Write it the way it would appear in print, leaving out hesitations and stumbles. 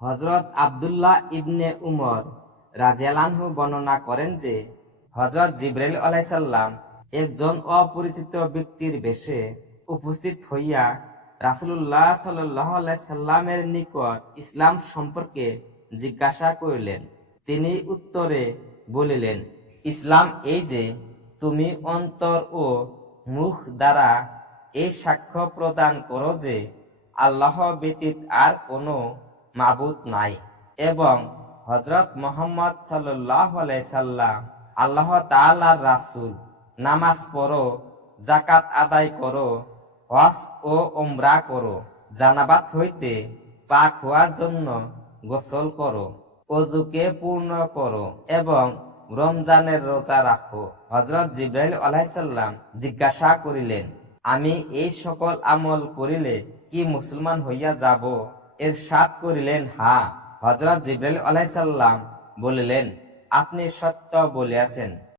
হযরত আব্দুল্লাহ ইবনে উমর রাদিয়াল্লাহু আনহু বর্ণনা করেন যে হযরত জিবরাইল আলাইহিস সালাম একজন অপরিচিত ব্যক্তির বেশে উপস্থিত হইয়া রাসূলুল্লাহ সাল্লাল্লাহু আলাইহি সাল্লামের নিকট ইসলাম সম্পর্কে জিজ্ঞাসা করিলেন। তিনি উত্তরে বলিলেন, ইসলাম এই যে তুমি অন্তর ও মুখ দ্বারা এই সাক্ষ্য প্রদান করো যে আল্লাহ ব্যতীত আর কোনো মাবুদ নাই এবং হযরত মুহাম্মদ সাল্লাল্লাহু আলাইহি সাল্লাম আল্লাহ তাআলার রাসূল। নামাজ পড়ো, যাকাত আদায় করো, হজ ও উমরা করো, জানাবাত হইতে পাক হওয়ার জন্য গোসল করো, ওযুকে পূর্ণ করো এবং রমজানের রোজা রাখো। হযরত জিবরাইল আলাইহিস সালাম জিজ্ঞাসা করিলেন, আমি এই সকল আমল করিলে কি মুসলমান হইয়া যাব? ইরশাদ করিলেন, হ্যাঁ। হযরত জিবরাইল আলাইহিস সালাম বলিলেন, আপনি সত্য বলিয়াছেন।